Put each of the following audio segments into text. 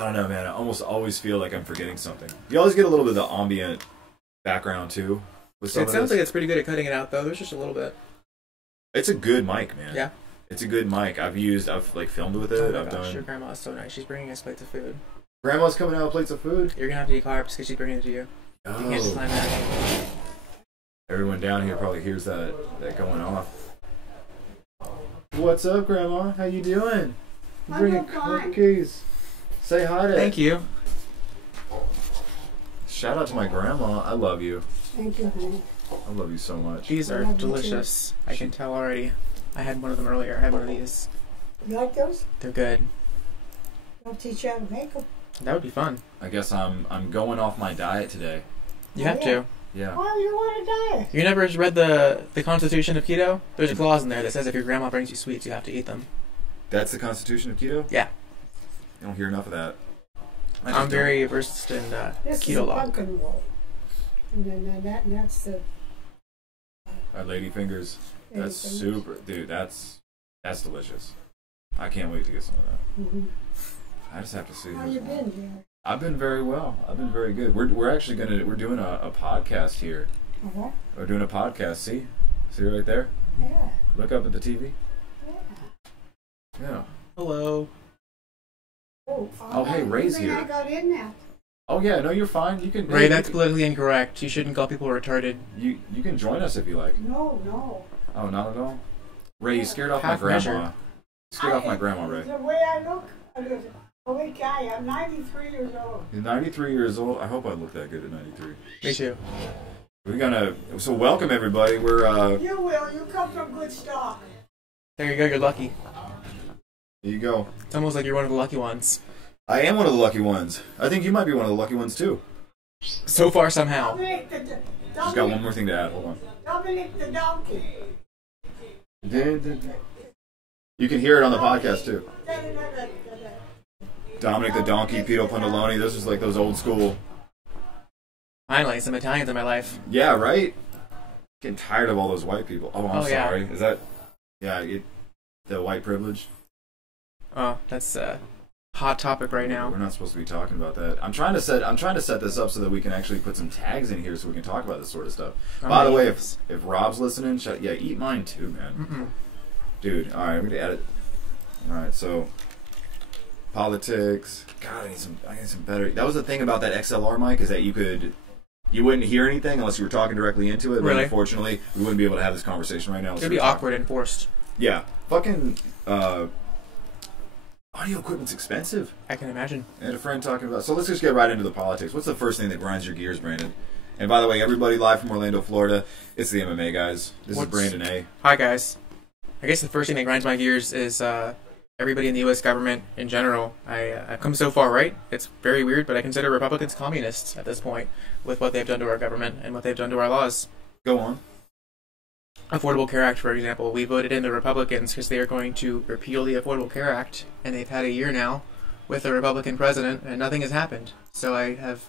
I don't know, man. I almost always feel like I'm forgetting something. You always get a little bit of the ambient background too. With some It sounds like it's pretty good at cutting it out, though. There's just a little bit. It's a good mic, man. Yeah. It's a good mic. I've like filmed with it. Oh my I've gosh, done. your grandma's so nice. She's bringing us plates of food. Grandma's coming out with plates of food. You're gonna have to eat carbs because she's bringing it to you. Oh. You can't just climb that. Everyone down here probably hears that going off. What's up, Grandma? How you doing? You bringing cookies? Say hi to. Thank you. Shout out to my grandma. I love you. Thank you, honey. I love you so much. These are delicious. I can tell already. I had one of them earlier. I had one of these. You like those? They're good. I'll teach you how to make them. That would be fun. I guess I'm going off my diet today. You have to. Yeah. Well, you want a diet. You never read the Constitution of Keto? There's a clause in there that says if your grandma brings you sweets, you have to eat them. That's the Constitution of Keto? Yeah. You don't hear enough of that. I'm very versed in This is keto a law. pumpkin roll. And then that's the... Our lady fingers. That's Lady super. Dude, that's delicious. I can't wait to get some of that. Mm-hmm. I just have to see. How you been, dear? I've been very well. I've been very good. We're actually we're doing a podcast here. Uh-huh. We're doing a podcast. See right there. Yeah. Look up at the TV. Yeah. Yeah. Hello. Oh, hey, Ray's here. I got in now. Oh yeah, no, you're fine. You can. Ray, that's politically incorrect. You shouldn't call people retarded. You can join us if you like. No. Oh, not at all. Ray, you scared off my Half grandma. measured. You scared off my grandma, Ray. The way I look, a weak guy. I'm 93 years old. You're 93 years old. I hope I look that good at 93. Me too. So welcome everybody. We're You will. You come from good stock. There you go. You're lucky. Here you go. It's almost like you're one of the lucky ones. I am one of the lucky ones. I think you might be one of the lucky ones too. So far, somehow. Just got one more thing to add. Hold on. Dominic the donkey. You can hear it on the podcast too. Dominic the Donkey, Pito Pondoloni. Those is like those old school. Finally, some Italians in my life. Yeah, right. Getting tired of all those white people. Oh, I'm yeah. sorry. Is that? Yeah, the white privilege. Oh, that's a hot topic right now. We're not supposed to be talking about that. I'm trying to set this up so that we can actually put some tags in here so we can talk about this sort of stuff. By the way, if Rob's listening, eat mine too, man. Dude, all right, I'm gonna add it. All right, so politics. God, I need some better. That was the thing about that XLR mic, is that you wouldn't hear anything unless you were talking directly into it. But really? Unfortunately, we wouldn't be able to have this conversation right now. It'd be awkward and forced. Yeah, fucking audio equipment's expensive. I can imagine. I had a friend talking about. So let's just get right into the politics. What's the first thing that grinds your gears, Brandon? And by the way, everybody live from Orlando, Florida, it's the MMA Guys. This is Brandon A. Hi guys. I guess the first thing that grinds my gears is everybody in the U.S. government in general. I've come so far right. It's very weird, but I consider Republicans communists at this point with what they've done to our government and what they've done to our laws. Go on. Affordable Care Act, for example. We voted in the Republicans because they are going to repeal the Affordable Care Act, and they've had a year now with a Republican president, and nothing has happened. So I have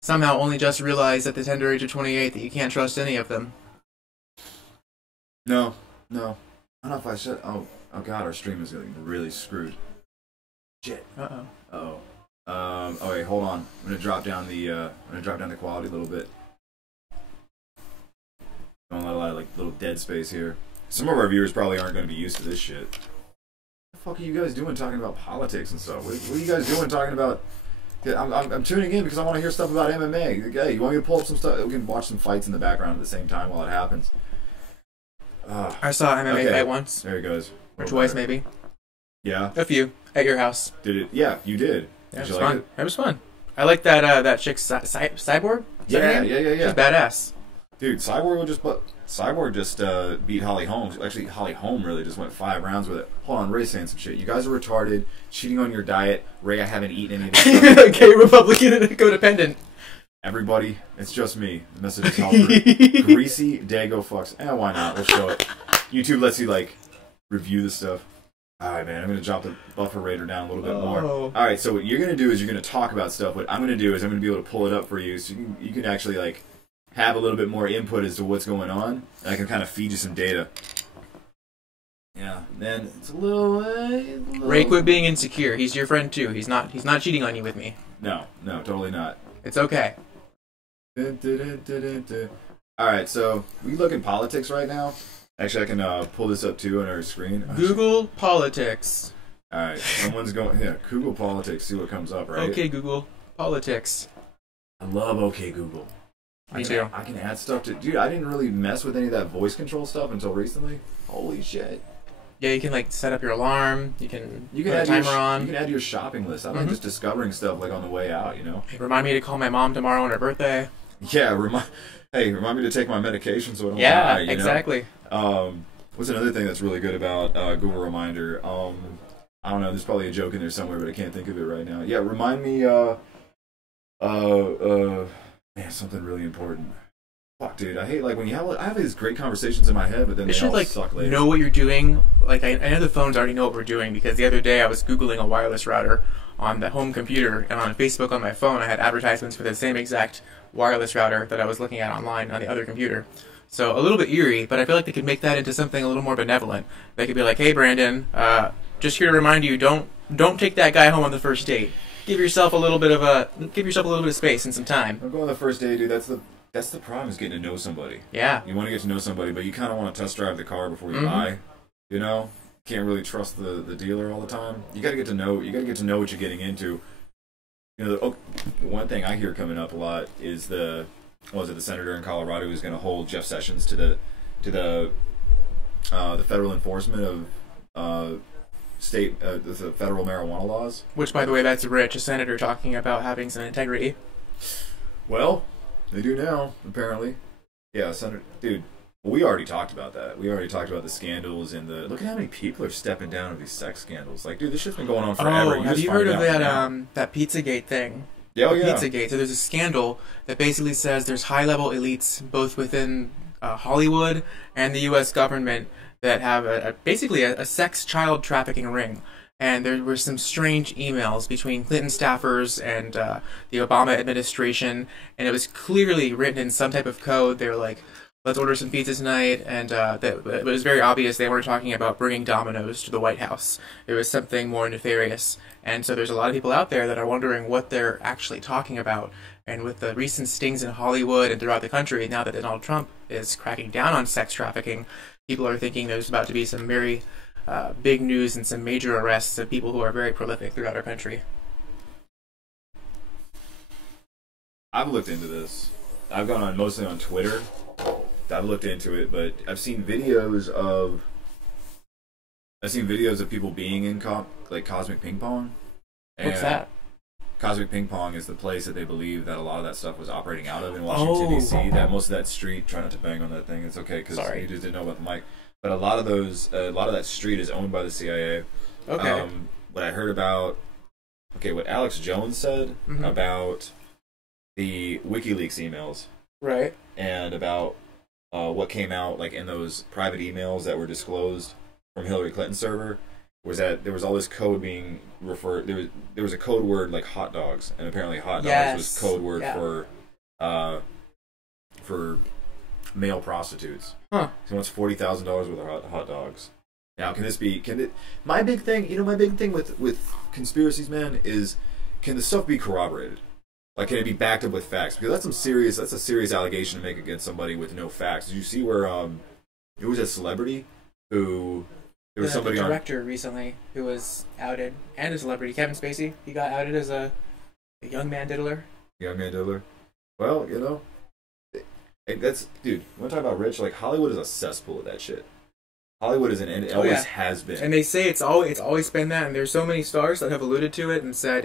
somehow only just realized at the tender age of 28 that you can't trust any of them. No. I don't know if I should. Oh God, our stream is getting really screwed. Shit. Oh wait, hold on. I'm gonna drop down the quality a little bit. Don't let a lot of little dead space here. Some of our viewers probably aren't going to be used to this shit. What the fuck are you guys doing talking about politics and stuff? What are you guys doing talking about? I'm tuning in because I want to hear stuff about MMA. Hey, you want me to pull up some stuff? We can watch some fights in the background at the same time while it happens. I saw MMA fight once. There he goes. Or twice, maybe. Yeah. A few. At your house. Did it? Yeah, you did. Yeah, did it was you like fun. it? It was fun. I like that chick, Cyborg? Yeah. She's badass. Dude, Cyborg just beat Holly Holm. Actually, Holly Holm really just went 5 rounds with it. Hold on, Ray's saying some shit. You guys are retarded, cheating on your diet. Ray, I haven't eaten any of this. Okay, Republican and codependent. Everybody, it's just me. The message is all through. Greasy Dago fucks. Why not? We'll show it. YouTube lets you, review the stuff. Alright, man, I'm going to drop the buffer rater down a little bit more. Alright, so what you're going to do is you're going to talk about stuff. What I'm going to do is I'm going to be able to pull it up for you so you can actually, have a little bit more input as to what's going on, and I can kind of feed you some data. Yeah, then it's a little. Ray, quit being insecure. He's your friend too. He's not cheating on you with me. No, totally not. It's okay. All right, so we look at politics right now. Actually, I can pull this up too on our screen. Google politics. All right, someone's going. Yeah, Google politics. See what comes up, right? Okay, Google politics. I love OK Google. Me too. I can add stuff to. Dude, I didn't really mess with any of that voice control stuff until recently. Holy shit. Yeah, you can like set up your alarm. You can put a add timer on. You can add your shopping list. I like just discovering stuff like on the way out. You know. Hey, remind me to call my mom tomorrow on her birthday. Yeah, remind me to take my medication so I don't die. You exactly. know? What's another thing that's really good about Google Reminder? I don't know. There's probably a joke in there somewhere, but I can't think of it right now. Yeah, remind me. Man, something really important. Fuck, dude, I hate like when I have these great conversations in my head, but then they all like suck later. Know what you're doing. Like I know the phones already know what we're doing because the other day I was Googling a wireless router on the home computer, and on Facebook on my phone I had advertisements for the same exact wireless router that I was looking at online on the other computer. So a little bit eerie, but I feel like they could make that into something a little more benevolent. They could be like, "Hey, Brandon, just here to remind you, don't take that guy home on the first date. Give yourself a little bit of space and some time." I'm going on the first date, dude. That's the problem, is getting to know somebody. Yeah. You want to get to know somebody, but you kind of want to test drive the car before you buy. You know, can't really trust the dealer all the time. You got to get to know. You got to get to know what you're getting into. You know, one thing I hear coming up a lot is the senator in Colorado who's going to hold Jeff Sessions to the federal enforcement of the federal marijuana laws. Which, by the way, that's Rich, a senator talking about having some integrity. Well, they do now, apparently. Yeah, Senator, dude. We already talked about that. We already talked about the scandals and look at how many people are stepping down with these sex scandals. Like, dude, this shit's been going on forever. Oh, have you heard of that Pizzagate thing? Yeah, yeah. Pizzagate. So there's a scandal that basically says there's high-level elites both within Hollywood and the U.S. government that have basically a sex child trafficking ring. And there were some strange emails between Clinton staffers and the Obama administration, and it was clearly written in some type of code. They were like, "Let's order some pizza tonight," and it was very obvious they weren't talking about bringing Domino's to the White House. It was something more nefarious. And so there's a lot of people out there that are wondering what they're actually talking about. And with the recent stings in Hollywood and throughout the country, now that Donald Trump is cracking down on sex trafficking, people are thinking there's about to be some very big news and some major arrests of people who are very prolific throughout our country. I've looked into this. I've gone on mostly on Twitter. I've looked into it, but I've seen videos of people being in Cosmic Ping Pong. And what's that? Cosmic Ping Pong is the place that they believe that a lot of that stuff was operating out of in Washington, D.C. That most of that street, try not to bang on that thing, it's okay because you just didn't know about the mic. But a lot of that street is owned by the CIA. Okay. What I heard about, what Alex Jones said about the WikiLeaks emails, right, and about what came out like in those private emails that were disclosed from Hillary Clinton's server, was that there was all this code being referred. There was a code word like hot dogs, and apparently hot dogs was code word for male prostitutes. Huh. He wants $40,000 worth of hot dogs. Now, my big thing with conspiracies, man, is can the stuff be corroborated? Like, can it be backed up with facts? Because that's a serious allegation to make against somebody with no facts. Did you see where it was a celebrity who there was somebody a director recently who was outed, and a celebrity, Kevin Spacey. He got outed as a young man diddler. Young man diddler. Well, you know. Dude, you want to talk about rich? Like, Hollywood is a cesspool of that shit. Hollywood is and it always has been. And they say it's always been that, and there's so many stars that have alluded to it and said,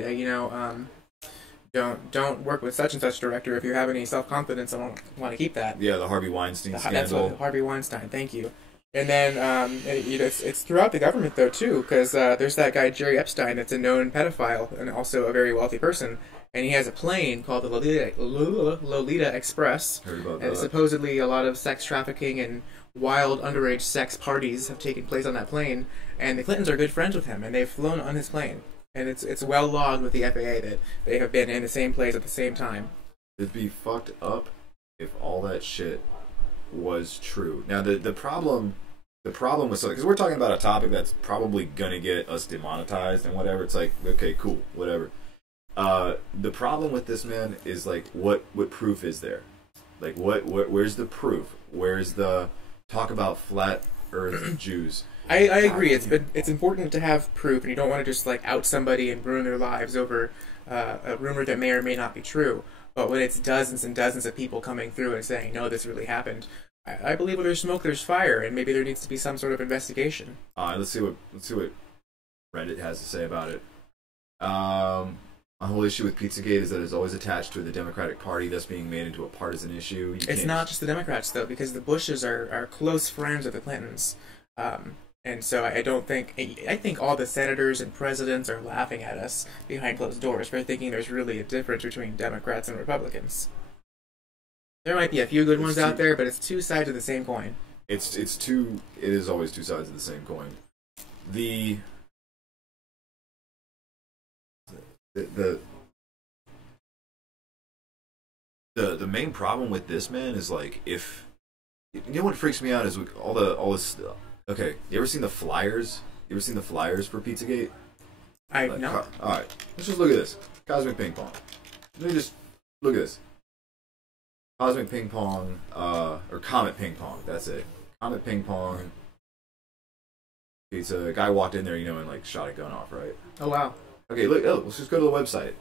don't work with such and such director if you have any self-confidence. I don't want to keep that. Yeah, the Harvey Weinstein scandal. That's what Harvey Weinstein, thank you. And then it's throughout the government, though, too, because there's that guy, Jerry Epstein, that's a known pedophile and also a very wealthy person. And he has a plane called the Lolita Express. Heard about and that. Supposedly a lot of sex trafficking and wild underage sex parties have taken place on that plane. And the Clintons are good friends with him, and they've flown on his plane. And it's well logged with the FAA that they have been in the same place at the same time. It'd be fucked up if all that shit was true. Now, the problem the problem with something, because we're talking about a topic that's probably gonna get us demonetized and whatever. It's like, okay, cool, whatever. The problem with this, man, is like, what proof is there? Like, where's the proof? Where's the talk about flat Earth Jews? I agree. It's important to have proof, and you don't want to just like out somebody and ruin their lives over a rumor that may or may not be true. But when it's dozens and dozens of people coming through and saying, no, this really happened, I believe where there's smoke, there's fire, and maybe there needs to be some sort of investigation. Let's see what Reddit has to say about it. My whole issue with Pizzagate is that it's always attached to the Democratic Party, thus being made into a partisan issue. It's not just the Democrats, though, because the Bushes are close friends of the Clintons. And so I think all the senators and presidents are laughing at us behind closed doors for thinking there's really a difference between Democrats and Republicans. There might be a few good ones out there, but it's two sides of the same coin. It is always two sides of the same coin. The main problem with this, man, is like, if you know what freaks me out is all this. Okay, you ever seen the flyers? You ever seen the flyers for Pizzagate? No. All right, let's just look at this. Cosmic ping pong. Let me just look at this. Cosmic ping pong, or comet ping pong. That's it. Comet ping pong. Pizza. A guy walked in there, and like shot a gun off, right? Oh wow. Okay, look. Oh, let's just go to the website.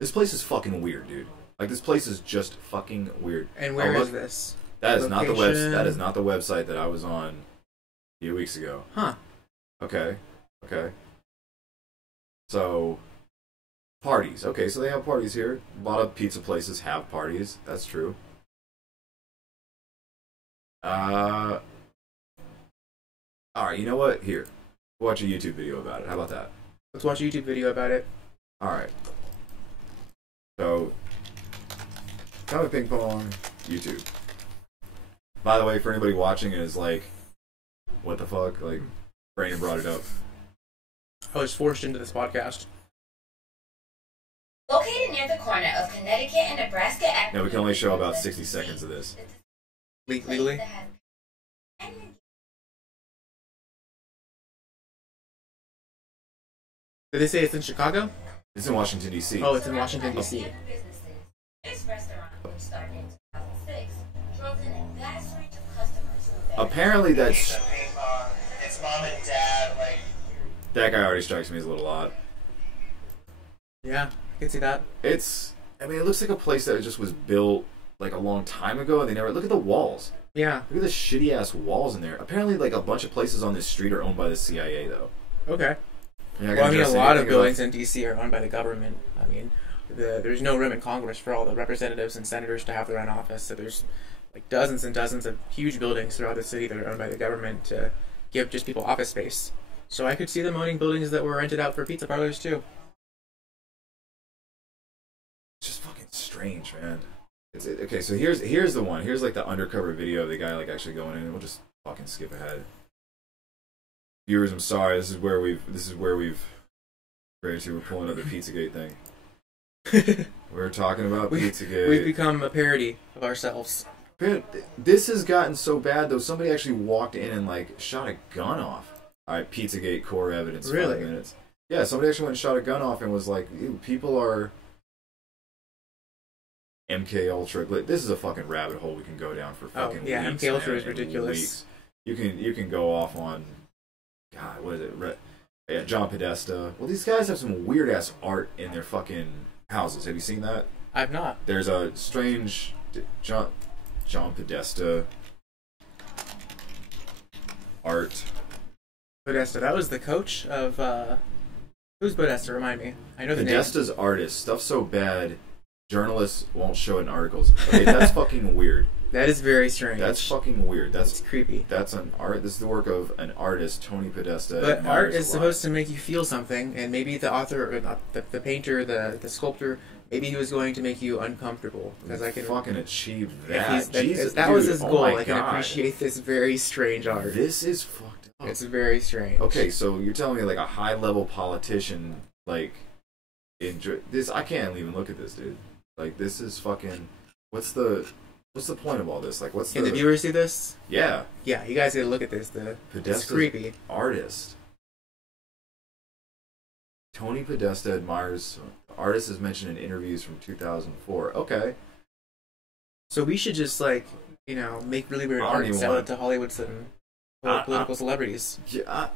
This place is fucking weird, dude. Like, this place is just fucking weird. And where is this? That is not the That is not the website that I was on a few weeks ago. Huh. Okay. So, parties. Okay, so they have parties here. A lot of pizza places have parties. That's true. Alright, you know what? Here. Watch a YouTube video about it. How about that? Let's watch a YouTube video about it. Alright. So, Comet Ping Pong, YouTube. By the way, for anybody watching, it is like, what the fuck? Like, Brandon brought it up. I was forced into this podcast. Located near the corner of Connecticut and Nebraska Avenue. Now, we can only show about 60 seconds of this. Legally? Did they say it's in Chicago? It's in Washington, D.C. Oh, it's in Washington, D.C. This restaurant, which started in 2006, drove in a vast range of customers. Apparently, that's... It's mom and dad, like... That guy already strikes me as a little odd. Yeah, I can see that. I mean, it looks like a place that just was built, like, a long time ago, and they never... Look at the walls. Yeah. Look at the shitty-ass walls in there. Apparently, like, a bunch of places on this street are owned by the CIA, though. Okay. Well, I mean, a lot of buildings in D.C. are owned by the government. I mean, there's no room in Congress for all the representatives and senators to have their own office, so there's like dozens and dozens of huge buildings throughout the city that are owned by the government to give just people office space. So I could see them owning buildings that were rented out for pizza parlors, too. It's just fucking strange, man. Okay, so here's the one. Here's like the undercover video of the guy like actually going in, and we'll just fucking skip ahead. Viewers, I'm sorry. This is where we've we're pulling up the Pizzagate thing. We're talking about Pizzagate. We've become a parody of ourselves. This has gotten so bad though. Somebody actually walked in and like shot a gun off. All right, Pizzagate core evidence. Really? 5 minutes. Yeah, somebody actually went and shot a gun off and was like, "Ew, people are MK Ultra." This is a fucking rabbit hole we can go down for fucking yeah, weeks, MK Ultra man, is ridiculous. You can go off on. God, what is it? Yeah, John Podesta. Well, these guys have some weird ass art in their fucking houses. Have you seen that? I've not. There's a strange John Podesta art. Podesta, that was the coach of who's Podesta? Remind me. I know the name. Podesta's artist. Stuff so bad, journalists won't show it in articles. Okay, that's fucking weird. That is very strange. That's fucking weird. That's creepy. That's an art. This is the work of an artist, Tony Podesta. But art is supposed to make you feel something, and maybe the author, or not, the painter, the sculptor, maybe he was going to make you uncomfortable. Because I can fucking achieve that. Jesus, that was his goal. I can appreciate this very strange art. This is fucked up. It's very strange. Okay, so you're telling me like a high level politician like enjoy this? I can't even look at this, dude. Like this is fucking. What's the what's the point of all this? Like, what's Can the viewers see this? Yeah. Yeah, you guys gotta look at this. It's creepy. Artist. Tony Podesta admires artist is mentioned in interviews from 2004. Okay. So we should just like, make really weird art and sell it to Hollywood's and political celebrities. Yeah.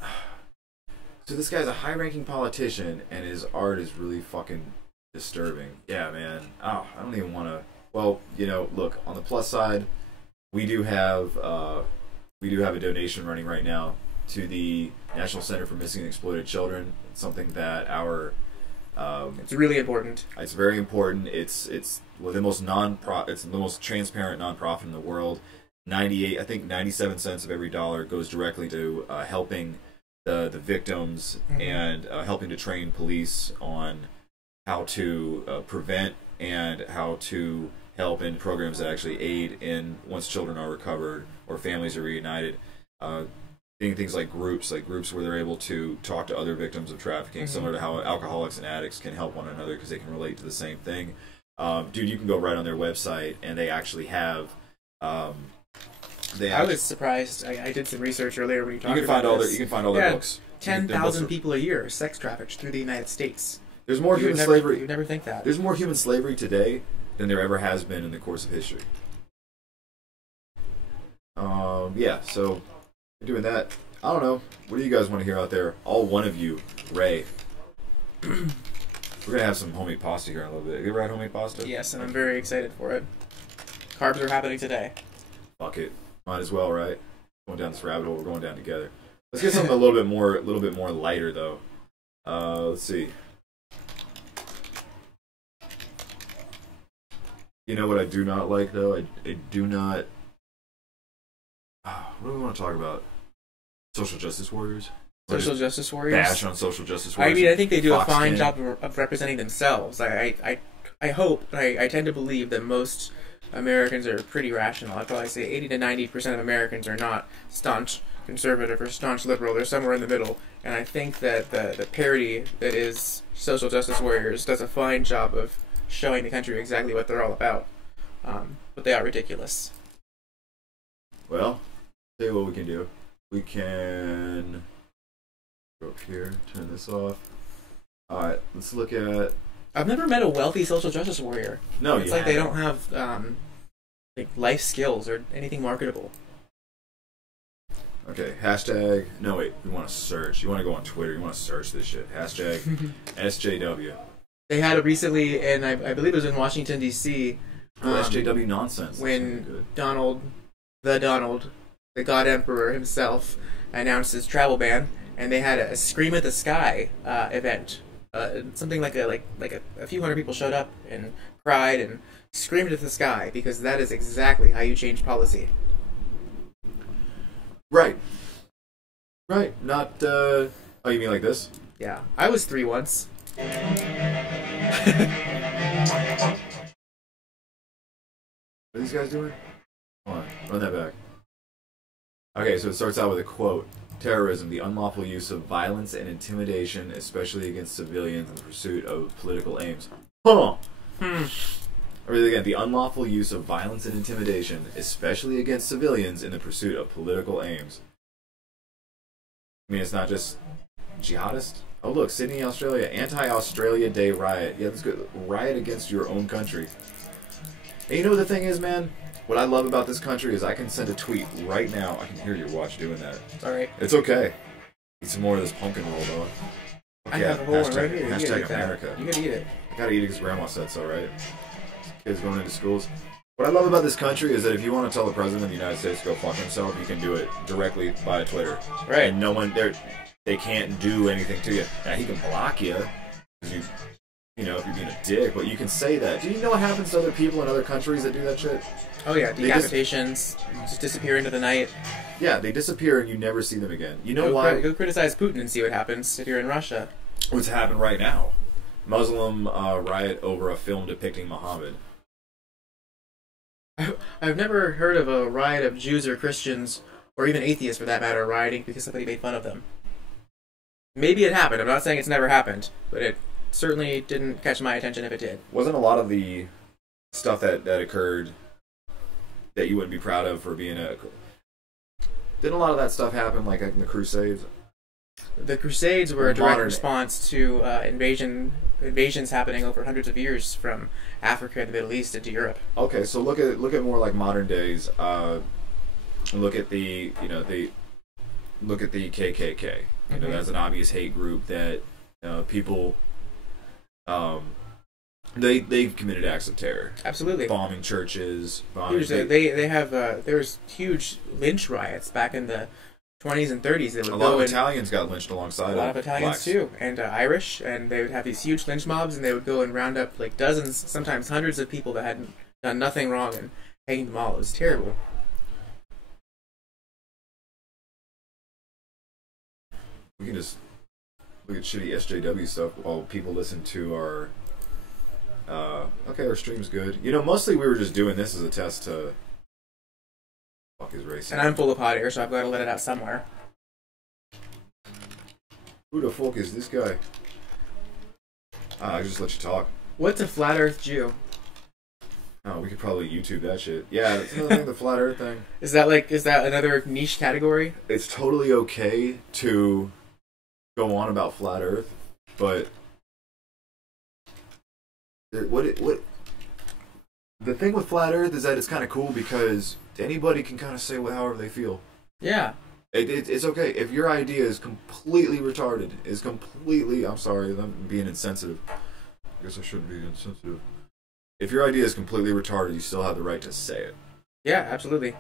So this guy's a high-ranking politician, and his art is really fucking disturbing. Yeah, man. Oh, I don't even want to. Well, look, on the plus side, we do have a donation running right now to the National Center for Missing and Exploited Children. It's something that our it's really important. It's very important. It's the most it's the most transparent nonprofit in the world. 97 cents of every dollar goes directly to helping the victims and helping to train police on how to prevent and how to help in programs that actually aid in once children are recovered or families are reunited. Things like groups where they're able to talk to other victims of trafficking, similar to how alcoholics and addicts can help one another because they can relate to the same thing. Dude, you can go right on their website and they actually have. I was surprised. I did some research earlier when you talked about this. You can find all their books. 10,000 people a year are sex trafficked through the United States. There's more human slavery. You would never think that. There's more human slavery today than there ever has been in the course of history. Yeah, so we're doing that. I don't know. What do you guys want to hear out there? All one of you, Ray. We're gonna have some homemade pasta here in a little bit. You ever had homemade pasta? Yes, and I'm very excited for it. Carbs are happening today. Fuck it. Might as well, right? Going down this rabbit hole, we're going down together. Let's get something a little bit more lighter though. Let's see. You know what I do not like though? I do not. What do we want to talk about? Social justice warriors? Social justice warriors? Bash on social justice warriors. I mean, I think they do a fine job of representing themselves. I hope, I tend to believe that most Americans are pretty rational. I'd probably say 80 to 90% of Americans are not staunch conservative or staunch liberal. They're somewhere in the middle. And I think that the parody that is social justice warriors does a fine job of showing the country exactly what they're all about. But they are ridiculous. Well, tell you what we can do. We can go up here, turn this off. Alright, let's look at... I've never met a wealthy social justice warrior. No, it's like they don't have life skills or anything marketable. Okay, hashtag... No, wait, we want to search. You want to go on Twitter, you want to search this shit. Hashtag SJW. They had it recently, and I believe it was in Washington, D.C. SJW nonsense. When Donald, the God Emperor himself, announced his travel ban, and they had a Scream at the Sky event. Something like a few hundred people showed up and cried and screamed at the sky, because that is exactly how you change policy. Right. Not, oh, you mean like this? Yeah. I was 3 once. What are these guys doing? Hold on, run that back. Okay, so it starts out with a quote. Terrorism, the unlawful use of violence and intimidation, especially against civilians in the pursuit of political aims. Huh. Or again, the unlawful use of violence and intimidation, especially against civilians in the pursuit of political aims. I mean, it's not just jihadist. Oh look, Sydney, Australia, anti-Australia Day riot. Yeah, that's good. Riot against your own country. And you know what the thing is, man? What I love about this country is I can send a tweet right now. I can hear your watch doing that. It's alright. It's okay. Eat some more of this pumpkin roll, though. Okay, I have a whole one right here. Hashtag America. You gotta eat it. I gotta eat it because Grandma said so, right? Kids going into schools. What I love about this country is that if you want to tell the President of the United States to go fuck himself, you can do it directly via Twitter. Right. And no one, they can't do anything to you. Now, he can block you, because you know, if you're being a dick, but you can say that. Do you know what happens to other people in other countries that do that shit? Oh yeah, decapitations, just disappear into the night. Yeah, they disappear and you never see them again. You know why? Go criticize Putin and see what happens if you're in Russia. What's happened right now? Muslim riot over a film depicting Muhammad. I've never heard of a riot of Jews or Christians, or even atheists for that matter, rioting because somebody made fun of them. Maybe it happened. I'm not saying it's never happened, but it certainly didn't catch my attention if it did. Wasn't a lot of the stuff that occurred that you wouldn't be proud of for being a... Didn't a lot of that stuff happen like in the Crusades? The Crusades were a direct Modern- response to invasions happening over hundreds of years from Africa and the Middle East into Europe. Okay, so look at more like modern days. Look at the KKK. You know, that's an obvious hate group that people they've committed acts of terror. Absolutely. Bombing churches. Bombing, there was huge lynch riots back in the 20s and 30s. They would a lot go of in, Italians got lynched alongside a lot of Italians blacks. too, and Irish, and they would have these huge lynch mobs, and they would go and round up like dozens, sometimes hundreds of people that hadn't done nothing wrong and hang them all. It was terrible. We can just look at shitty SJW stuff while people listen to our... okay, our stream's good. You know, mostly we were just doing this as a test to... Fuck is racing. And I'm full of hot air, so I've got to let it out somewhere. Who the fuck is this guy? I just let you talk. What's a flat Earth Jew? Oh, we could probably YouTube that shit. Yeah, that's another thing, the flat Earth thing. Is that another niche category? It's totally okay to go on about flat Earth, but the thing with flat Earth is that it's kind of cool because anybody can kind of say however they feel. Yeah. It's okay if your idea is completely retarded. I'm sorry, I'm being insensitive. I guess I shouldn't be insensitive. If your idea is completely retarded, you still have the right to say it. Yeah, absolutely.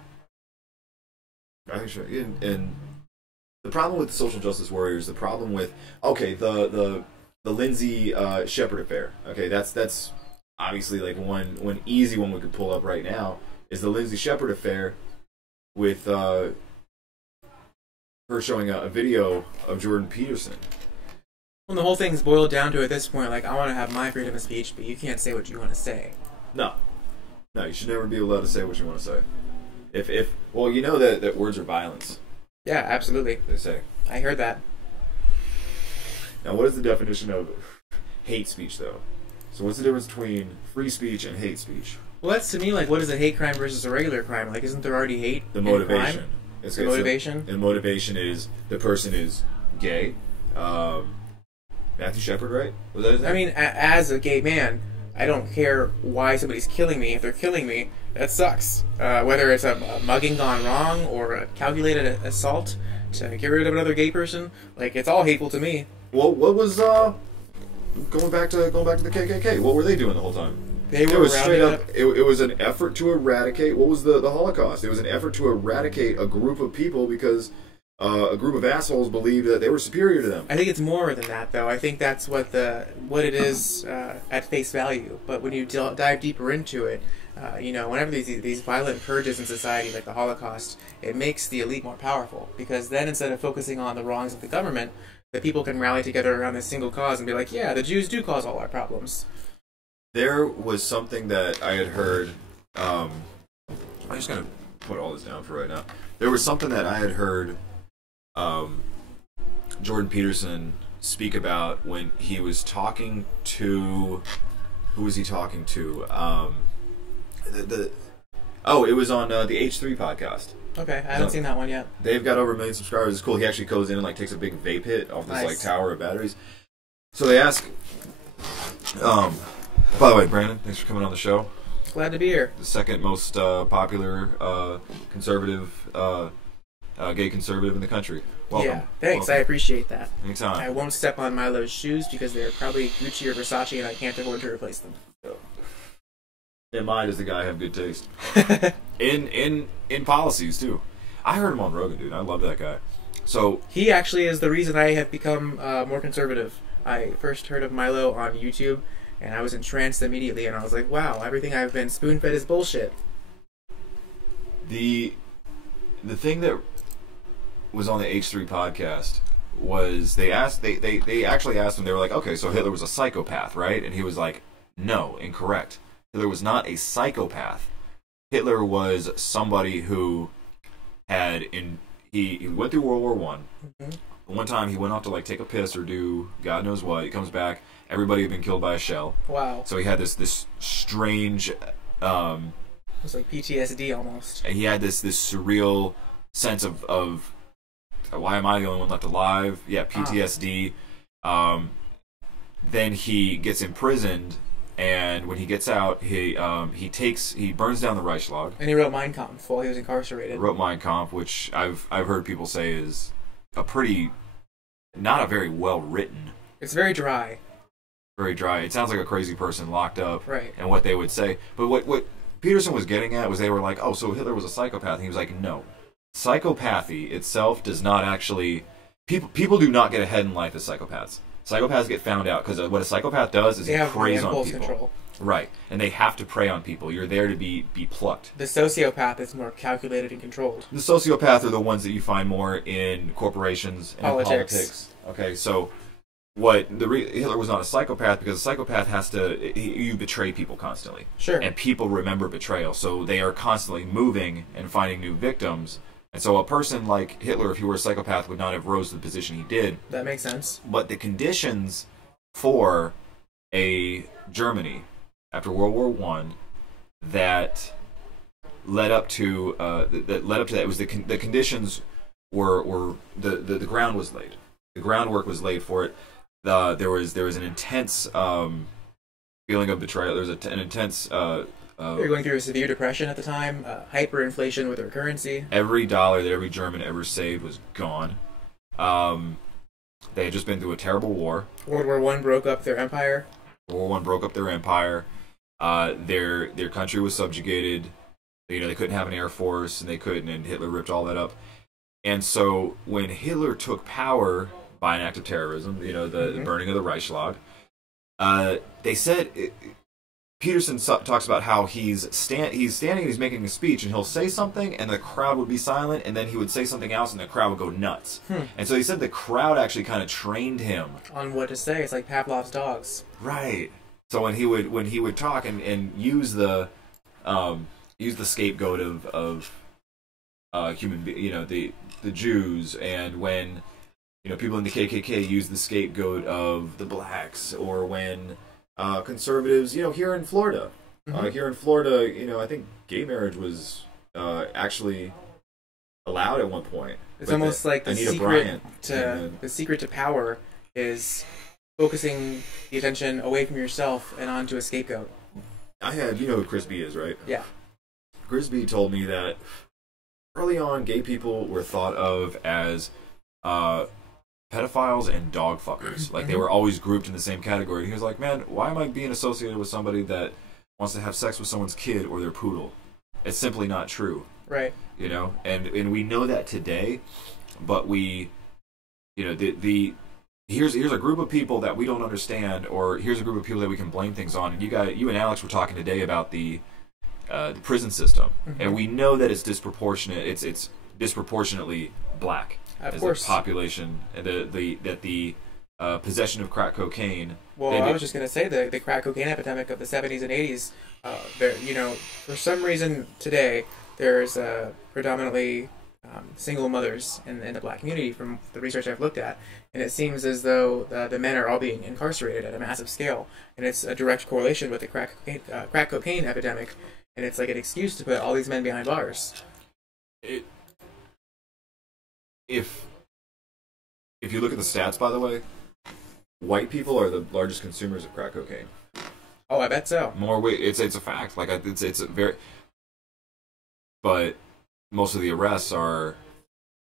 I think sure. And the problem with social justice warriors, the problem with the Lindsay Shepherd affair. Okay, that's obviously like one easy one we could pull up right now is the Lindsay Shepherd affair with her showing a video of Jordan Peterson. Well, the whole thing's boiled down to at this point, like, I want to have my freedom of speech, but you can't say what you want to say. No, you should never be allowed to say what you want to say. If well, you know that words are violence. Yeah, absolutely. They say. I heard that. Now, what is the definition of hate speech, though? So what's the difference between free speech and hate speech? Well, that's to me like, what is a hate crime versus a regular crime? Like, isn't there already hate? The in motivation. crime? It's The motivation? And motivation is the person is gay. Matthew Shepard, right? Was that his name? I mean, as a gay man, I don't care why somebody's killing me. If they're killing me, that sucks. Whether it's a mugging gone wrong or a calculated assault to get rid of another gay person, like, it's all hateful to me. Well, what was going back to the KKK? What were they doing the whole time? They were it was straight rounding up. It was an effort to eradicate. What was the Holocaust? It was an effort to eradicate a group of people because a group of assholes believed that they were superior to them. I think it's more than that, though. I think that's what it is at face value. But when you dive deeper into it, whenever these violent purges in society, like the Holocaust, it makes the elite more powerful. Because then instead of focusing on the wrongs of the government, the people can rally together around this single cause and be like, yeah, the Jews do cause all our problems. There was something that I had heard. I'm just going to put all this down for right now. There was something that I had heard Jordan Peterson speak about when he was talking to... Who was he talking to? It was on the H3 podcast. Okay, I haven't seen that one yet. They've got over 1 million subscribers. It's cool. He actually goes in and takes a big vape hit off this Nice. tower of batteries. So they ask... by the way, Brandon, thanks for coming on the show. Glad to be here. The second most popular conservative, gay conservative in the country. Welcome. Yeah, thanks. I Welcome. appreciate that. Anytime. I won't step on Milo's shoes because they're probably Gucci or Versace and I can't afford to replace them. In mine, does the guy have good taste? in policies, too. I heard him on Rogan, dude. I love that guy. So He actually is the reason I have become more conservative. I first heard of Milo on YouTube, and I was entranced immediately, and I was like, wow, everything I've been spoon-fed is bullshit. the thing that was on the H3 podcast was they actually asked him, they were like, okay, so Hitler was a psychopath, right? And he was like, no, incorrect. Hitler was not a psychopath. Hitler was somebody who he went through World War One. Mm-hmm. One time he went off to take a piss or do God knows what. He comes back, everybody had been killed by a shell. Wow. So he had this strange It's like PTSD almost. And he had this surreal sense of why am I the only one left alive? Yeah, PTSD. Then he gets imprisoned, and when he gets out, he burns down the Reichstag. And he wrote Mein Kampf while he was incarcerated. Wrote Mein Kampf, which I've heard people say is not a very well written. It's very dry. Very dry. It sounds like a crazy person locked up, right? And what they would say. But what Peterson was getting at was they were like, oh, so Hitler was a psychopath. And he was like, no, psychopathy itself does not actually. People do not get ahead in life as psychopaths. Psychopaths get found out because what a psychopath does is he preys on people. Control. Right, and they have to prey on people. You're there to be plucked. The sociopath is more calculated and controlled. The sociopath are the ones that you find more in corporations and politics. Okay, so Hitler was not a psychopath because a psychopath has to you betray people constantly. Sure. And people remember betrayal, so they are constantly moving and finding new victims. And so a person like Hitler, if he were a psychopath, would not have rose to the position he did. That makes sense. But the conditions for a Germany after World War I that led up to that was the conditions were the ground was laid. The groundwork was laid for it. There was an intense feeling of betrayal. There was an intense. They were going through a severe depression at the time, hyperinflation with their currency. Every dollar that every German ever saved was gone. They had just been through a terrible war. World War I broke up their empire. World War I broke up their empire. Their country was subjugated. They couldn't have an air force, and Hitler ripped all that up. And so when Hitler took power by an act of terrorism, the burning of the Reichstag, they said. Peterson talks about how he's standing and he's making a speech, and he'll say something and the crowd would be silent, and then he would say something else and the crowd would go nuts. And so he said the crowd actually kind of trained him on what to say. It's like Pavlov's dogs. Right. So when he would talk and use the scapegoat of the Jews, and when people in the KKK use the scapegoat of the blacks, or when conservatives, here in Florida. Here in Florida, I think gay marriage was actually allowed at one point. It's almost like the secret to power is focusing the attention away from yourself and onto a scapegoat. I had, who Chris B is, right? Yeah. Chris B told me that early on, gay people were thought of as pedophiles and dog fuckers. Like, they were always grouped in the same category. He was like, man, why am I being associated with somebody that wants to have sex with someone's kid or their poodle? It's simply not true. Right. And we know that today, but here's a group of people that we don't understand, or here's a group of people that we can blame things on. And you and Alex were talking today about the prison system, and we know that it's disproportionate. It's disproportionately black. Of course. A population, that the possession of crack cocaine. Well, I was just going to say the crack cocaine epidemic of the 70s and 80s. For some reason today there's predominantly single mothers in the black community from the research I've looked at, and it seems as though the men are all being incarcerated at a massive scale, and it's a direct correlation with the crack cocaine epidemic, and it's like an excuse to put all these men behind bars. If you look at the stats, by the way, white people are the largest consumers of crack cocaine. Oh, I bet so. It's a fact. Like, it's a very. But most of the arrests are,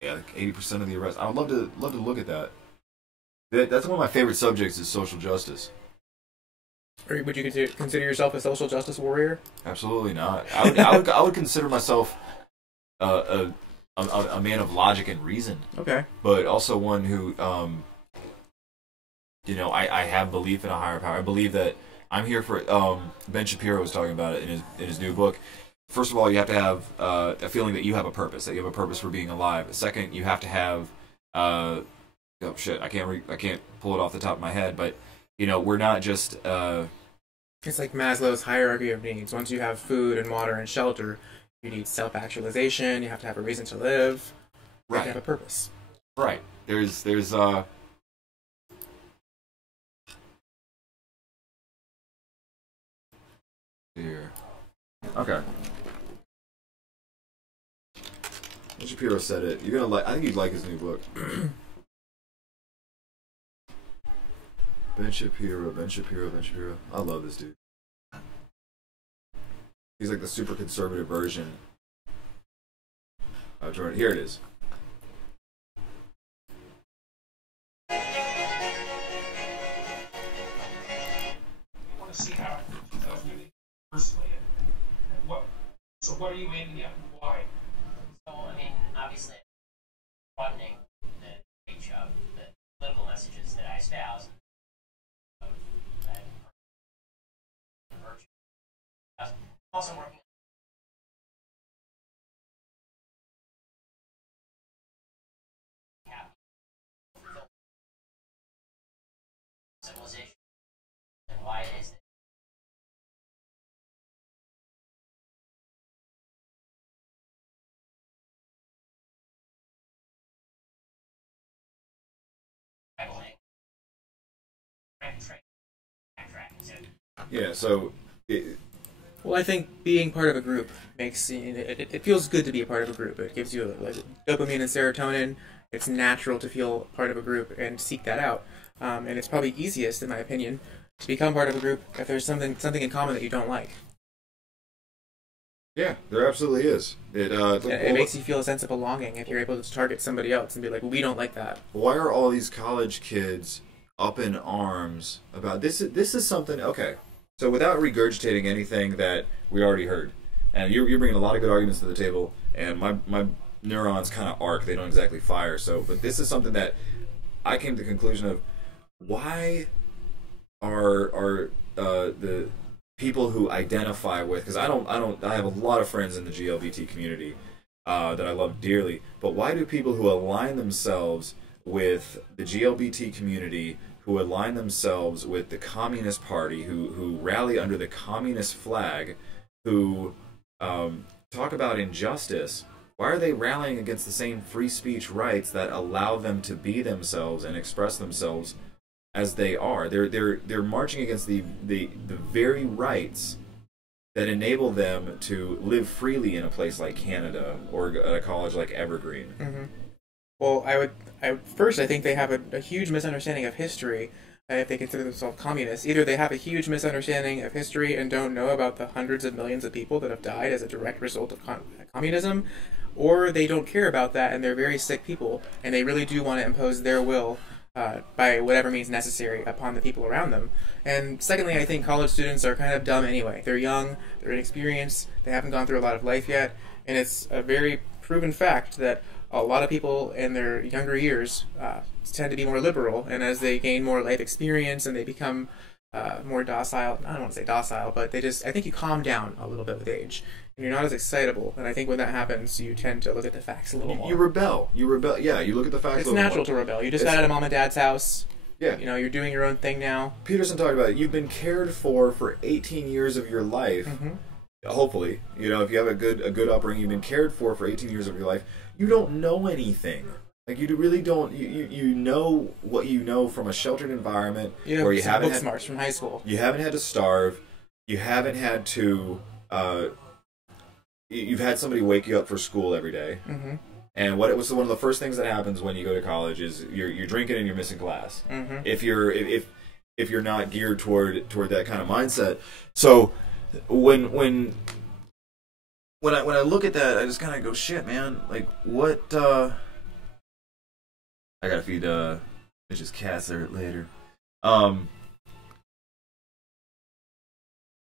like 80% of the arrests. I would love to look at that. That's one of my favorite subjects is social justice. Or would you consider yourself a social justice warrior? Absolutely not. I would consider myself a man of logic and reason. Okay. But also one who, I have belief in a higher power. I believe that I'm here for. Ben Shapiro was talking about it in his new book. First of all, you have to have a feeling that you have a purpose, that you have a purpose for being alive. Second, you have to have. I can't pull it off the top of my head, but we're not just. It's like Maslow's hierarchy of needs. Once you have food and water and shelter, you need self-actualization. You have to have a reason to live. You have to have a purpose. Right. There's here. Okay. Shapiro said it. You're gonna like. I think you'd like his new book. Ben Shapiro. I love this dude. He's like the super conservative version of Jordan. Here it is. I want to see how personally, and what. So what are you aiming at, and why? So I mean, obviously, broadening the reach of the political messages that I espouse. Also working civilization and why it is that Yeah. So. Well, I think being part of a group makes it feels good to be a part of a group. It gives you like dopamine and serotonin. It's natural to feel part of a group and seek that out. And it's probably easiest, in my opinion, to become part of a group if there's something in common that you don't like. Yeah, there absolutely is. It makes you feel a sense of belonging if you're able to target somebody else and be like, well, we don't like that. Why are all these college kids up in arms about this? This is something. Okay. So without regurgitating anything that we already heard, and you're bringing a lot of good arguments to the table, and my neurons kind of arc, they don't exactly fire. So, but this is something that I came to the conclusion of: why are the people who identify with? Because I have a lot of friends in the GLBT community that I love dearly, but why do people who align themselves with the GLBT community, who align themselves with the Communist Party, who rally under the communist flag, who talk about injustice, why are they rallying against the same free speech rights that allow them to be themselves and express themselves as they are? They're marching against the very rights that enable them to live freely in a place like Canada or at a college like Evergreen. Mm-hmm. Well, I think they have a huge misunderstanding of history if they consider themselves communists. Either they have a huge misunderstanding of history and don't know about the hundreds of millions of people that have died as a direct result of communism, or they don't care about that and they're very sick people and they really do want to impose their will by whatever means necessary upon the people around them. And secondly, I think college students are kind of dumb anyway. They're young, they're inexperienced, they haven't gone through a lot of life yet, and it's a very proven fact that a lot of people in their younger years tend to be more liberal, and as they gain more life experience and they become more docile, I don't want to say docile, but I think you calm down a little bit with age, and you're not as excitable, and I think when that happens, you tend to look at the facts a little more. You rebel, yeah, you look at the facts It's a little natural more. to rebel. You just got out of mom and dad's house. Yeah. You know, you're doing your own thing now. Peterson talked about it. You've been cared for 18 years of your life. Mm-hmm. Hopefully, you know, if you have a good upbringing, you've been cared for 18 years of your life. You don't know anything. Like, you really don't. You know what you know from a sheltered environment where you haven't book smarts from high school. You haven't had to starve. You haven't had to. You've had somebody wake you up for school every day. Mm-hmm. And one of the first things that happens when you go to college is you're drinking and you're missing class. Mm-hmm. If you're not geared toward that kind of mindset. So when I look at that, I just kind of go, shit, man. Like, what? I gotta feed bitches cats later.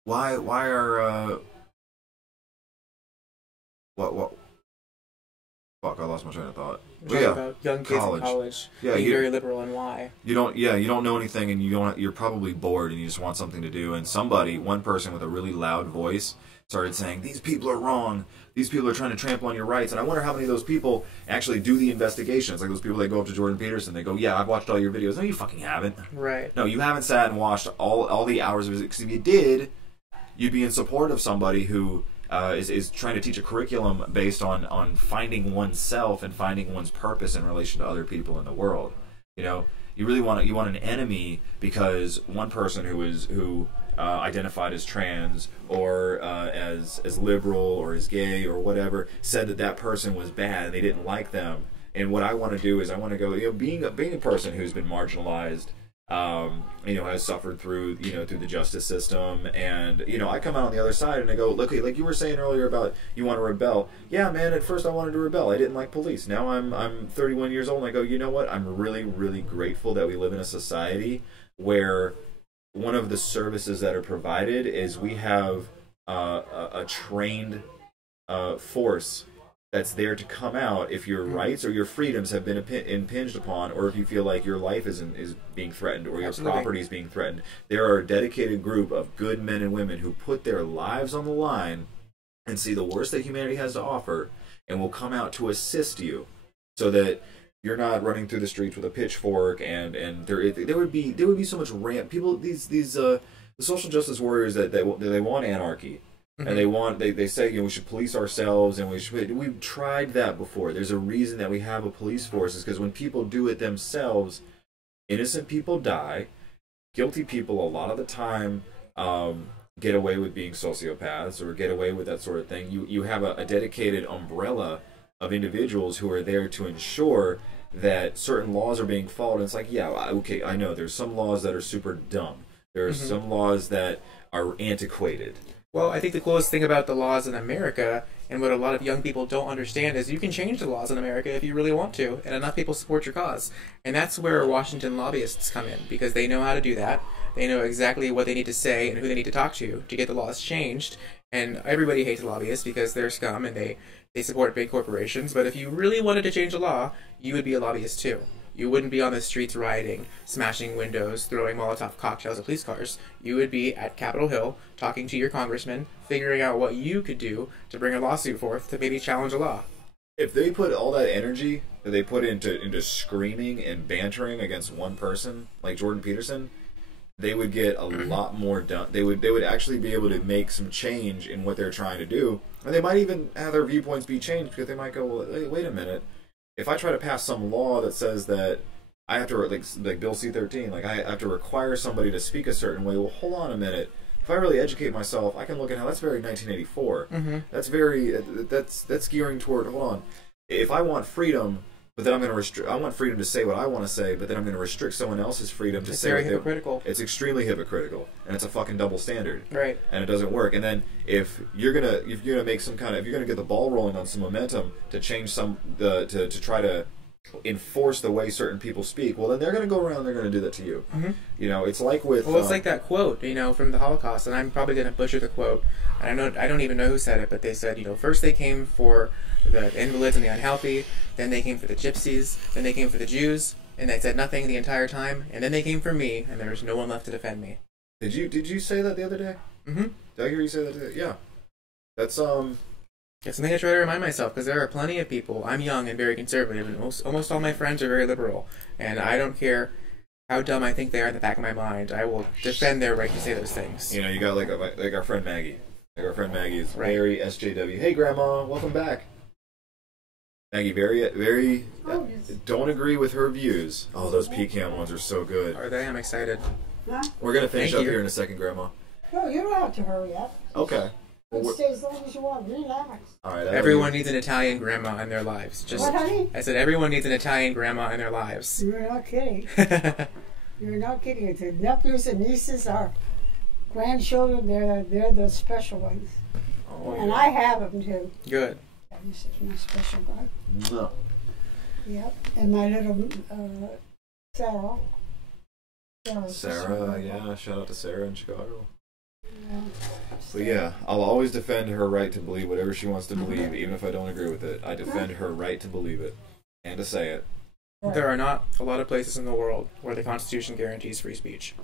Why are what? Fuck, I lost my train of thought. We're talking about young kids in college being very liberal, and why. You don't know anything, and you're probably bored, and you just want something to do. And one person with a really loud voice started saying, these people are wrong. These people are trying to trample on your rights. And I wonder how many of those people actually do the investigations. Like those people that go up to Jordan Peterson, they go, yeah, I've watched all your videos. No, you fucking haven't. Right. No, you haven't sat and watched all the hours of it. Because if you did, you'd be in support of somebody who is trying to teach a curriculum based on finding oneself and finding one's purpose in relation to other people in the world. You know, you really want an enemy because one person who identified as trans or as liberal or as gay or whatever said that person was bad and they didn't like them. And what I want to do is I want to go, being a person who's been marginalized, has suffered through the justice system, and I come out on the other side and I go, look, like you were saying earlier about you want to rebel. Yeah, man, at first I wanted to rebel. I didn't like police. Now I'm 31 years old and I go, you know what? I'm really, really grateful that we live in a society where one of the services that are provided is we have a trained force that's there to come out if your rights or your freedoms have been impinged upon, or if you feel like your life is being threatened or your property is being threatened. There are a dedicated group of good men and women who put their lives on the line and see the worst that humanity has to offer and will come out to assist you so that you're not running through the streets with a pitchfork and there would be so much people, the social justice warriors that they want anarchy. And they say we should police ourselves and we've tried that before. There's a reason that we have a police force, is because when people do it themselves, innocent people die. Guilty people a lot of the time get away with being sociopaths or get away with that sort of thing. You have a dedicated umbrella of individuals who are there to ensure that certain laws are being followed. And it's like, yeah, okay, I know there's some laws that are super dumb. There are some laws that are antiquated. Well, I think the coolest thing about the laws in America, and what a lot of young people don't understand, is you can change the laws in America if you really want to, and enough people support your cause. And that's where Washington lobbyists come in, because they know how to do that. They know exactly what they need to say and who they need to talk to get the laws changed. And everybody hates lobbyists because they're scum and they support big corporations. But if you really wanted to change the law, you would be a lobbyist too. You wouldn't be on the streets rioting, smashing windows, throwing Molotov cocktails at police cars. You would be at Capitol Hill talking to your congressman, figuring out what you could do to bring a lawsuit forth to maybe challenge a law. If they put all that energy that they put into screaming and bantering against one person, like Jordan Peterson, they would get a lot more done. They would actually be able to make some change in what they're trying to do. And they might even have their viewpoints be changed, because they might go, well, wait a minute. If I try to pass some law that says that I have to, like Bill C-13, like I have to require somebody to speak a certain way, well, hold on a minute. If I really educate myself, I can look at how that's very 1984. That's gearing toward, hold on. If I want freedom, but then I'm going to restrict, I want freedom to say what I want to say, but then I'm going to restrict someone else's freedom to say what they... It's very hypocritical. It's extremely hypocritical, and it's a fucking double standard. Right. And it doesn't work. And then if you're gonna make some kind of, if you're gonna get the ball rolling on some momentum to change to try to enforce the way certain people speak, well, then they're gonna go around and they're gonna do that to you. It's like with... Well, it's like that quote, from the Holocaust, and I'm probably gonna butcher the quote. I don't even know who said it, but they said, first they came for the invalids and the unhealthy, then they came for the gypsies, then they came for the Jews, and they said nothing the entire time, and then they came for me, and there was no one left to defend me. Did you say that the other day? Did I hear you say that today? Yeah. That's It's something I try to remind myself, because there are plenty of people. I'm young and very conservative, and almost all my friends are very liberal, and I don't care how dumb I think they are in the back of my mind. I will defend their right to say those things. You got like our friend Maggie. Like our friend Maggie is very SJW. Hey, Grandma, welcome back. Maggie, very don't agree with her views. Oh, those pecan ones are so good. Are they? I'm excited. Huh? We're gonna finish up here in a second, Grandma. No, you don't have to hurry up. Okay. You stay as long as you want. Relax. All right. Everyone needs an Italian grandma in their lives. What, honey? I said everyone needs an Italian grandma in their lives. You're not kidding. You're not kidding. The nephews and nieces are grandchildren. They're the special ones. Oh, and I have them too. Good. This is my special guy. No. Yep. And my little Sarah. Sarah, yeah. Shout out to Sarah in Chicago. Yeah. But yeah, I'll always defend her right to believe whatever she wants to believe, even if I don't agree with it. I defend her right to believe it and to say it. There are not a lot of places in the world where the Constitution guarantees free speech.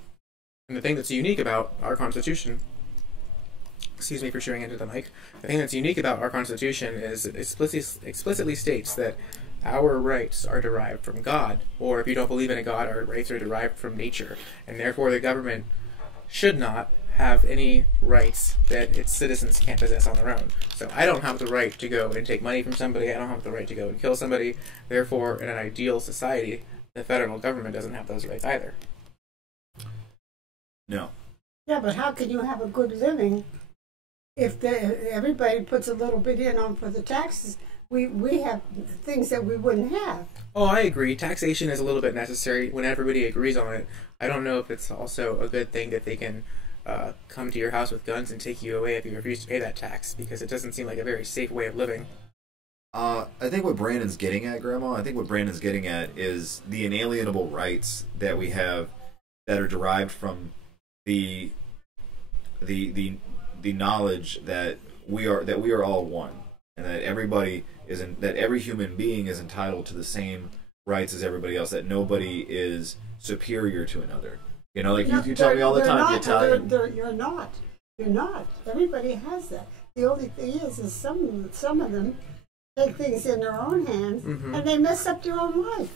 And the thing that's unique about our Constitution, excuse me for chewing into the mic, the thing that's unique about our Constitution is it explicitly states that our rights are derived from God, or if you don't believe in a God, our rights are derived from nature, and therefore the government should not have any rights that its citizens can't possess on their own. So I don't have the right to go and take money from somebody, I don't have the right to go and kill somebody, therefore in an ideal society, the federal government doesn't have those rights either. No. Yeah, but how can you have a good living if everybody puts a little bit in on for the taxes? We have things that we wouldn't have. Oh, I agree. Taxation is a little bit necessary when everybody agrees on it. I don't know if it's also a good thing that they can come to your house with guns and take you away if you refuse to pay that tax, because it doesn't seem like a very safe way of living. I think what Brandon's getting at, Grandma, I think what Brandon's getting at is the inalienable rights that we have that are derived from the knowledge that we are all one, and that every human being is entitled to the same rights as everybody else. That nobody is superior to another. You know, like you tell me all the time, the Italian. You're not. You're not. Everybody has that. The only thing is some of them take things in their own hands, and they mess up their own life.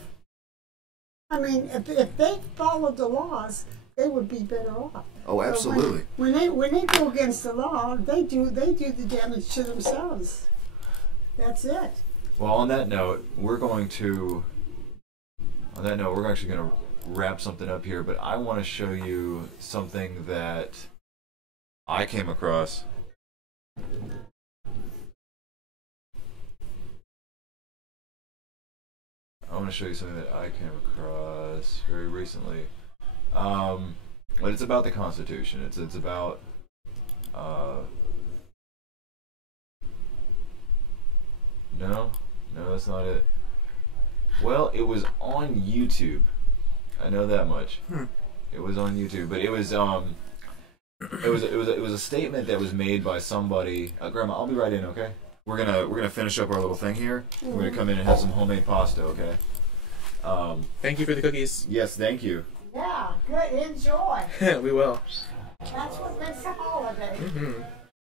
I mean, if they followed the laws, they would be better off. Oh, absolutely. When they go against the law, they do the damage to themselves. That's it. Well, on that note, we're actually going to wrap something up here, but I want to show you something that I came across. I want to show you something that I came across very recently. But it's about the Constitution. It's about no, that's not it. Well, it was on YouTube. I know that much. It was on YouTube, but it was a statement that was made by somebody. Grandma, I'll be right in, okay? We're gonna finish up our little thing here. We're gonna come in and have some homemade pasta, okay? Thank you for the cookies. Yes, thank you. Yeah, good. Enjoy. We will. That's what makes a holiday.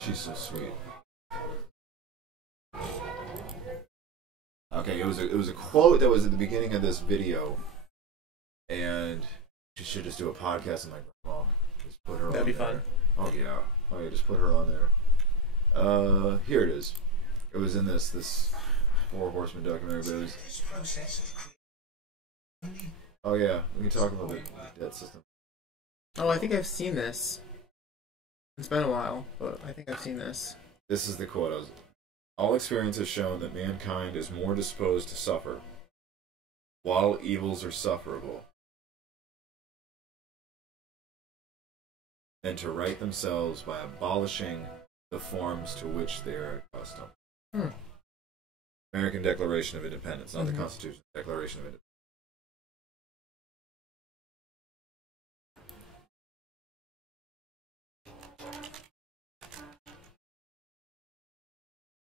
She's so sweet. Okay, it was a quote that was at the beginning of this video, and she should just do a podcast and like, oh, just put her. That'd be there. fun. Oh yeah, just put her on there. Here it is. It was in this Four Horsemen documentary, but it was. Oh yeah, we can talk about the debt system. Oh, I think I've seen this. It's been a while, but I think I've seen this. This is the quote. All experience has shown that mankind is more disposed to suffer, while evils are sufferable, than to right themselves by abolishing the forms to which they are accustomed. American Declaration of Independence, not the Constitution. Declaration of Independence.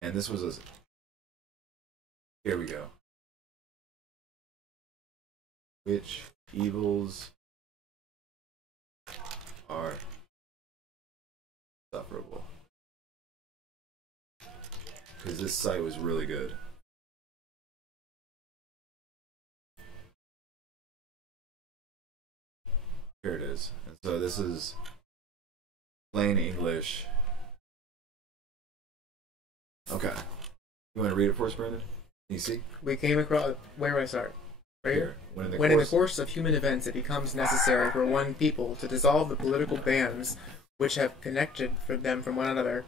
And this was a... Here we go. Which evils are sufferable? Because this site was really good. Here it is. And so this is plain English. Okay. You want to read it for us, Brandon? Can you see? We came across... Where do I start? Right here? When in the course of human events it becomes necessary for one people to dissolve the political bands which have connected them from one another,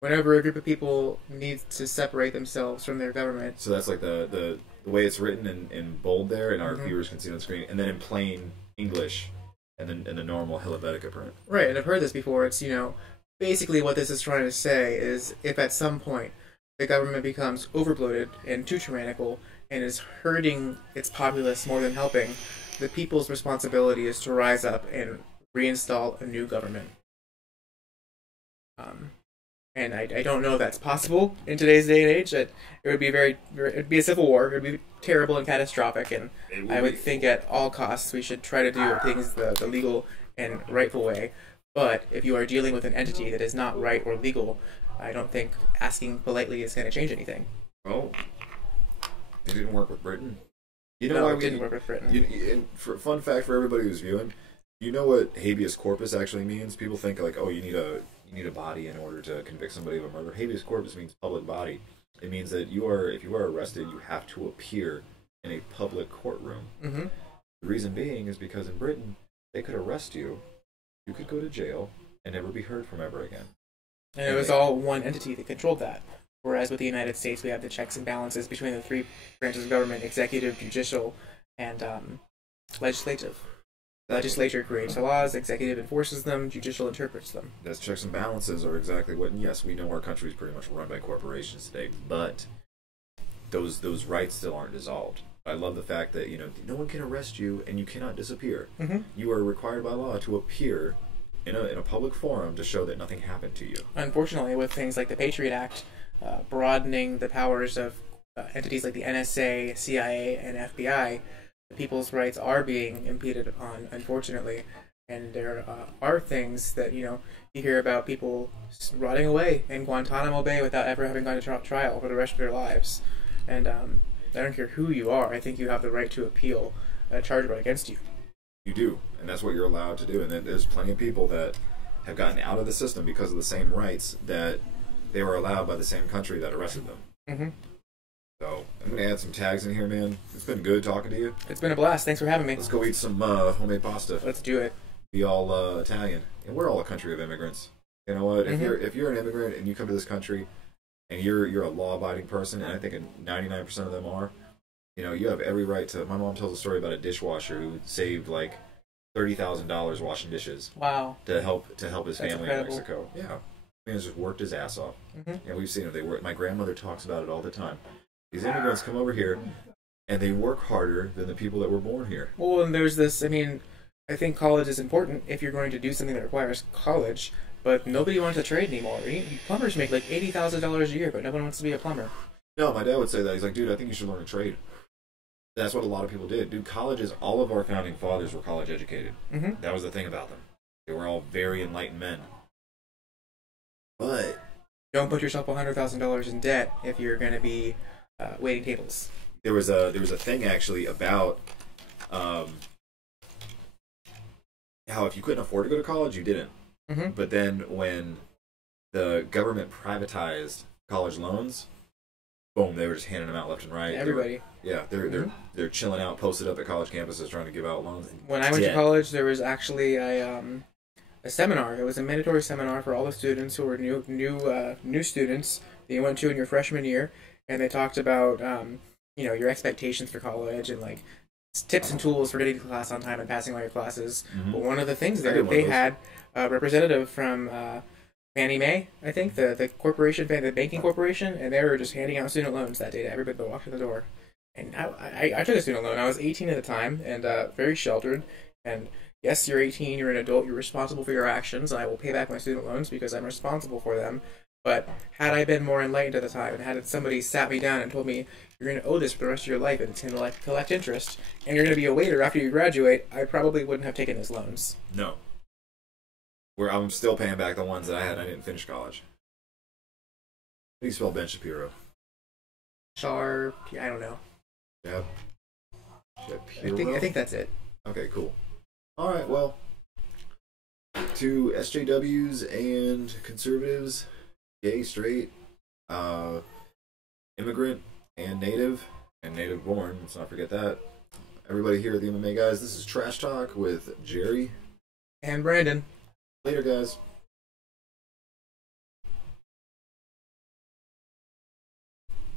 whenever a group of people needs to separate themselves from their government. So that's like the way it's written in bold there, and our viewers can see it on the screen, and then in plain English, and then in the normal Helvetica print. Right, and I've heard this before. It's, basically what this is trying to say is if at some point the government becomes overbloated and too tyrannical and is hurting its populace more than helping, the people's responsibility is to rise up and reinstall a new government. And I don't know if that's possible in today's day and age. That it would be it'd be a civil war. It would be terrible and catastrophic. And I would think at all costs we should try to do things the legal and rightful way. But if you are dealing with an entity that is not right or legal, I don't think asking politely is going to change anything. Oh, it didn't work with Britain. No, it didn't work with Britain. And for fun fact for everybody who's viewing, you know what habeas corpus actually means? People think like, oh, you need a body in order to convict somebody of a murder. Habeas corpus means public body. It means that if you are arrested, you have to appear in a public courtroom. The reason being is because in Britain, they could arrest you, you could go to jail, and never be heard from ever again. And it was all one entity that controlled that. Whereas with the United States, we have the checks and balances between the three branches of government: executive, judicial, and legislative. The legislature creates the laws, executive enforces them, judicial interprets them. Those checks and balances are exactly what, and yes, we know our country is pretty much run by corporations today, but those rights still aren't dissolved. I love the fact that, no one can arrest you and you cannot disappear. Mm-hmm. You are required by law to appear in a public forum to show that nothing happened to you. Unfortunately, with things like the Patriot Act, broadening the powers of entities like the NSA, CIA, and FBI, people's rights are being impeded upon, unfortunately. And there are things that, you hear about people rotting away in Guantanamo Bay without ever having gone to trial for the rest of their lives. And I don't care who you are, I think you have the right to appeal a charge brought against you. You do, and that's what you're allowed to do. And there's plenty of people that have gotten out of the system because of the same rights that they were allowed by the same country that arrested them. Mm-hmm. So I'm going to add some tags in here, man. It's been good talking to you. It's been a blast. Thanks for having me. Let's go eat some homemade pasta. Let's do it. Be all Italian. And we're all a country of immigrants. You know what? Mm-hmm. If you're an immigrant and you come to this country and you're a law-abiding person, and I think 99% of them are, you have every right to... My mom tells a story about a dishwasher who saved like $30,000 washing dishes. Wow. To help his family incredible. in Mexico. Yeah. Man has just worked his ass off. Mm-hmm. And we've seen it. They work. My grandmother talks about it all the time. These immigrants come over here and they work harder than the people that were born here. Well, and there's this, I think college is important if you're going to do something that requires college, but nobody wants to trade anymore. Plumbers make like $80,000 a year, but no one wants to be a plumber. No, my dad would say that. He's like, dude, I think you should learn a trade. That's what a lot of people did. Dude, all of our founding fathers were college educated. Mm-hmm. That was the thing about them. They were all very enlightened men. But don't put yourself $100,000 in debt if you're going to be waiting tables. There was a thing actually about how if you couldn't afford to go to college, you didn't. Mm-hmm. But then when the government privatized college loans, boom, they were just handing them out left and right. Everybody. They're chilling out, posted up at college campuses trying to give out loans. When I went to college, there was actually a seminar. It was a mandatory seminar for all the students who were new students that you went to in your freshman year, and they talked about your expectations for college and like tips and tools for getting to class on time and passing all your classes. Mm-hmm. But one of the things there, they had a representative from Fannie Mae, I think, the corporation, the banking corporation, and they were just handing out student loans that day to everybody that walked in the door. And I took a student loan. I was 18 at the time and very sheltered. And yes, you're 18, you're an adult, you're responsible for your actions. I will pay back my student loans because I'm responsible for them. But had I been more enlightened at the time, and had somebody sat me down and told me, you're going to owe this for the rest of your life, and it's going to collect interest, and you're going to be a waiter after you graduate, I probably wouldn't have taken those loans. No. I'm still paying back the ones that I had. I didn't finish college. How do you spell Ben Shapiro? I don't know. Yep. I think that's it. Okay, cool. All right, well, to SJWs and conservatives, gay, straight, immigrant, and native born, let's not forget that. Everybody here at the MMA Guys, this is Trash Talk with Jerry. And Brandon. Later, guys.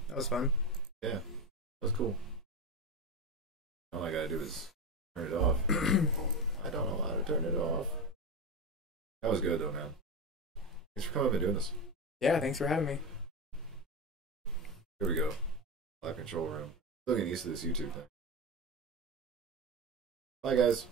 That was fun. Yeah, that was cool. All I gotta do is turn it off. I don't know how to turn it off. That was good, though, man. Thanks for coming up and doing this. Yeah, thanks for having me. Here we go. Live control room. Still getting used to this YouTube thing. Bye, guys.